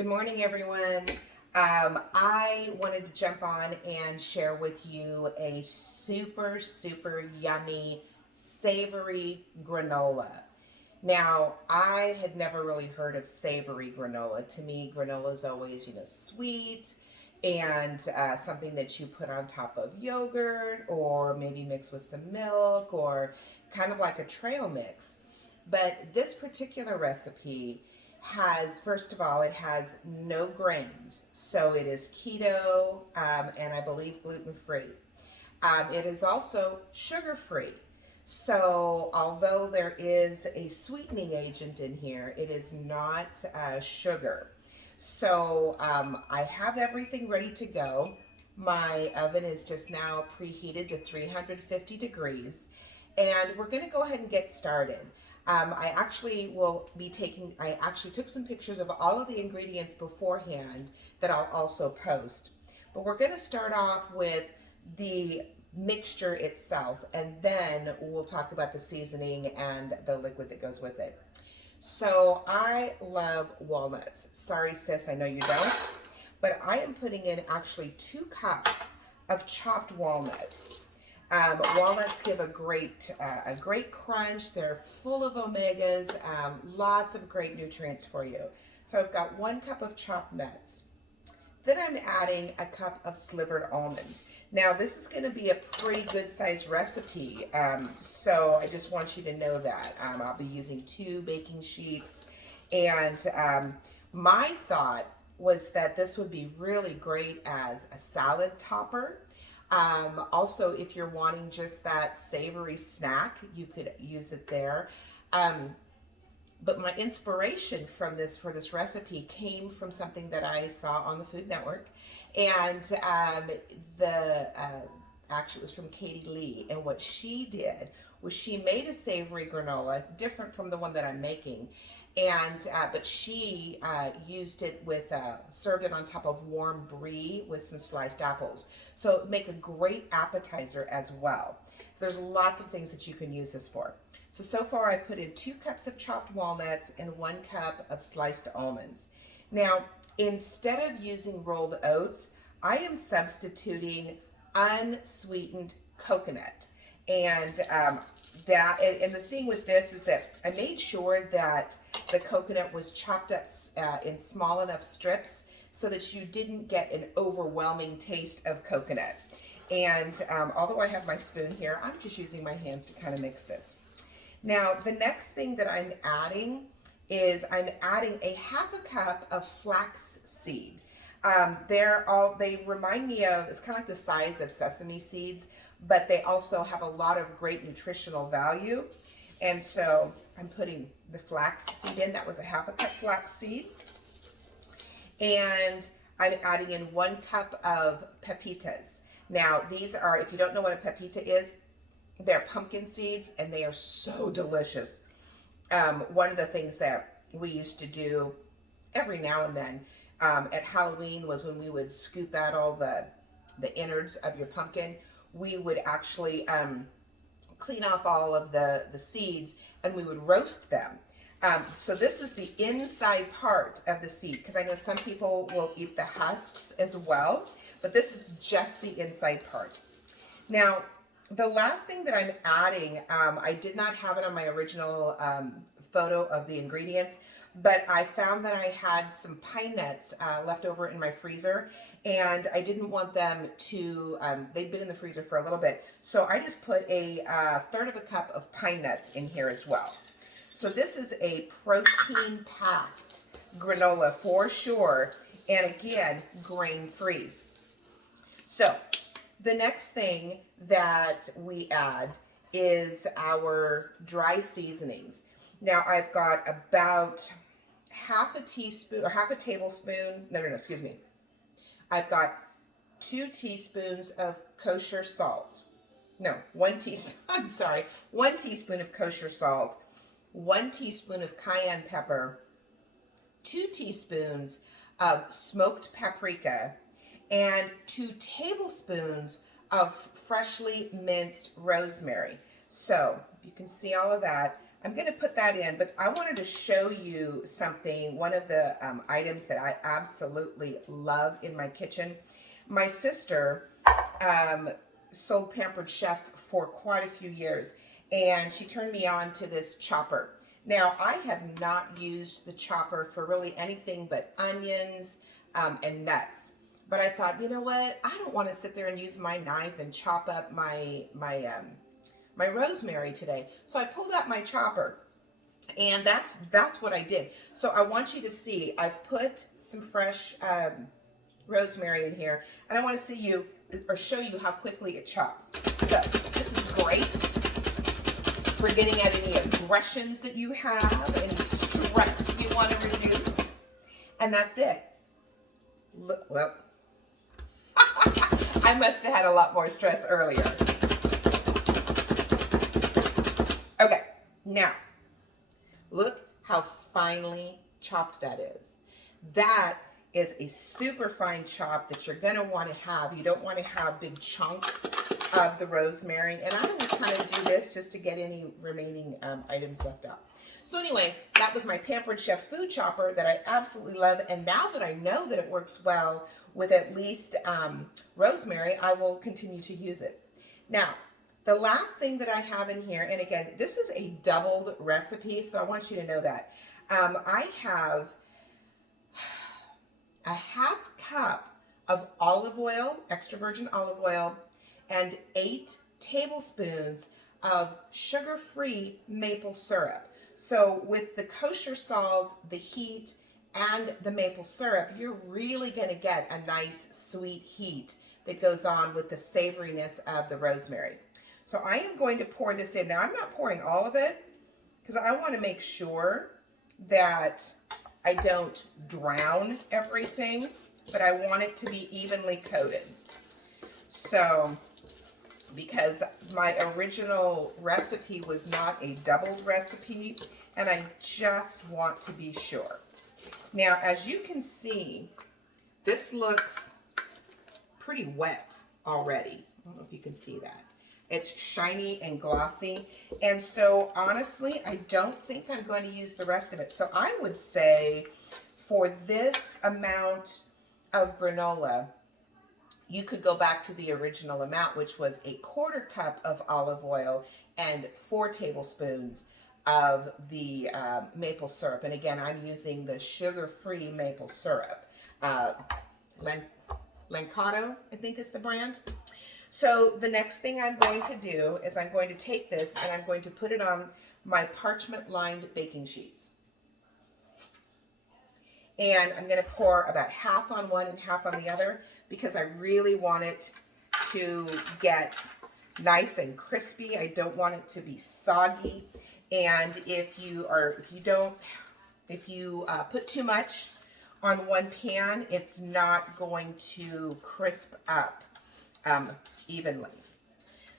Good morning, everyone. I wanted to jump on and share with you a super yummy, savory granola. Now, I had never really heard of savory granola. To me, granola is always, sweet and something that you put on top of yogurt or maybe mix with some milk or kind of like a trail mix. But this particular recipe has, first of all, it has no grains. So it is keto and I believe gluten free. It is also sugar free. So although there is a sweetening agent in here, it is not sugar. So I have everything ready to go. My oven is just now preheated to 350 degrees. And we're going to go ahead and get started. I actually I actually took some pictures of all of the ingredients beforehand that I'll also post. But we're going to start off with the mixture itself, and then we'll talk about the seasoning and the liquid that goes with it. So I love walnuts. Sorry, sis, I know you don't. But I am putting in actually 2 cups of chopped walnuts. Walnuts give a great crunch. They're full of omegas, lots of great nutrients for you. So I've got 1 cup of chopped nuts. Then I'm adding a cup of slivered almonds. Now this is going to be a pretty good sized recipe, so I just want you to know that. I'll be using 2 baking sheets, and my thought was that this would be really great as a salad topper. Also, if you're wanting just that savory snack, you could use it there. But my inspiration for this recipe came from something that I saw on the Food Network, and actually it was from Katie Lee. And what she did was she made a savory granola, different from the one that I'm making, and but she used it with served it on top of warm brie with some sliced apples. So make a great appetizer as well. So there's lots of things that you can use this for. So far I've put in 2 cups of chopped walnuts and 1 cup of sliced almonds. Now, instead of using rolled oats, I am substituting unsweetened coconut. And and the thing with this is that I made sure that the coconut was chopped up in small enough strips so that you didn't get an overwhelming taste of coconut. And although I have my spoon here, I'm just using my hands to kind of mix this. Now, the next thing that I'm adding is I'm adding a 1/2 cup of flax seed. They remind me of, it's kind of like the size of sesame seeds, but they also have a lot of great nutritional value. And so I'm putting the flax seed in. That was a 1/2 cup flax seed. And I'm adding in 1 cup of pepitas. Now, these are, if you don't know what a pepita is, they're pumpkin seeds, and they are so delicious. One of the things that we used to do every now and then at Halloween was when we would scoop out all the innards of your pumpkin, we would actually clean off all of the seeds, and we would roast them. So this is the inside part of the seed, because I know some people will eat the husks as well, but this is just the inside part. Now, the last thing that I'm adding, I did not have it on my original photo of the ingredients, but I found that I had some pine nuts left over in my freezer, and I didn't want them to, they'd been in the freezer for a little bit, so I just put a 1/3 cup of pine nuts in here as well. So this is a protein-packed granola for sure, and again, grain-free. So the next thing that we add is our dry seasonings. Now I've got about 1/2 teaspoon or 1/2 tablespoon, excuse me. I've got 2 teaspoons of kosher salt. No, 1 teaspoon, I'm sorry, 1 teaspoon of kosher salt, 1 teaspoon of cayenne pepper, 2 teaspoons of smoked paprika, and 2 tablespoons of freshly minced rosemary. So if you can see all of that, I'm going to put that in, but I wanted to show you something, one of the items that I absolutely love in my kitchen. My sister sold Pampered Chef for quite a few years, and she turned me on to this chopper. Now, I have not used the chopper for really anything but onions and nuts. But I thought, you know what? I don't want to sit there and use my knife and chop up my rosemary today. So I pulled out my chopper, and that's what I did. So I want you to see, I've put some fresh rosemary in here, and I want to see you, or show you how quickly it chops. So this is great for getting at any aggressions that you have, any stress you want to reduce, and that's it. Look, well, I must have had a lot more stress earlier. Okay, now, look how finely chopped that is. That is a super fine chop that you're gonna wanna have. You don't wanna have big chunks of the rosemary. And I always kind of do this just to get any remaining items left out. So anyway, that was my Pampered Chef food chopper that I absolutely love. And now that I know that it works well with at least rosemary, I will continue to use it. Now, the last thing that I have in here, and again, this is a doubled recipe, so I want you to know that. I have a half cup of olive oil, extra virgin olive oil, and 8 tablespoons of sugar-free maple syrup. So with the kosher salt, the heat, and the maple syrup, you're really going to get a nice sweet heat that goes on with the savoriness of the rosemary. So I am going to pour this in. Now I'm not pouring all of it because I want to make sure that I don't drown everything, but I want it to be evenly coated. So, because my original recipe was not a doubled recipe, and I just want to be sure. Now, as you can see, this looks pretty wet already. I don't know if you can see that. It's shiny and glossy. And so honestly, I don't think I'm going to use the rest of it. So I would say for this amount of granola, you could go back to the original amount, which was a 1/4 cup of olive oil and 4 tablespoons of the maple syrup. And again, I'm using the sugar-free maple syrup. Lancato, I think is the brand. So the next thing I'm going to do is I'm going to take this and I'm going to put it on my parchment-lined baking sheets. And I'm going to pour about half on one and half on the other because I really want it to get nice and crispy. I don't want it to be soggy. And if you put too much on one pan, it's not going to crisp up evenly.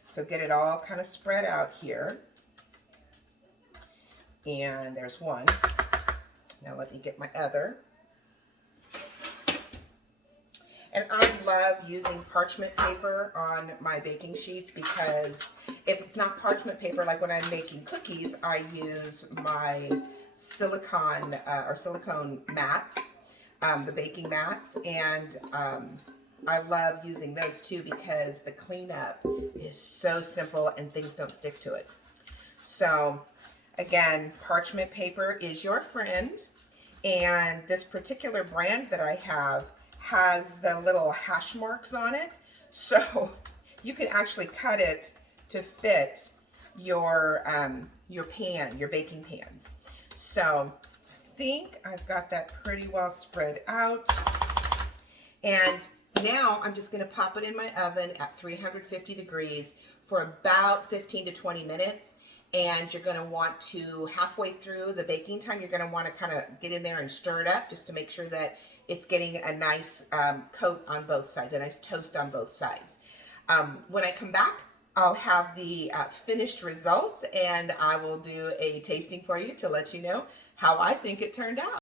So get it all kind of spread out here. And there's one. Now let me get my other. And I love using parchment paper on my baking sheets because if it's not parchment paper, like when I'm making cookies, I use my silicone mats, the baking mats, and I love using those too because the cleanup is so simple and things don't stick to it. So again, parchment paper is your friend, and this particular brand that I have has the little hash marks on it, so you can actually cut it to fit your pan, your baking pans. So I think I've got that pretty well spread out, and now I'm just going to pop it in my oven at 350 degrees for about 15 to 20 minutes. And you're going to want to, halfway through the baking time, you're going to want to kind of get in there and stir it up just to make sure that it's getting a nice coat on both sides, a nice toast on both sides. When I come back, I'll have the finished results, and I will do a tasting for you to let you know how I think it turned out.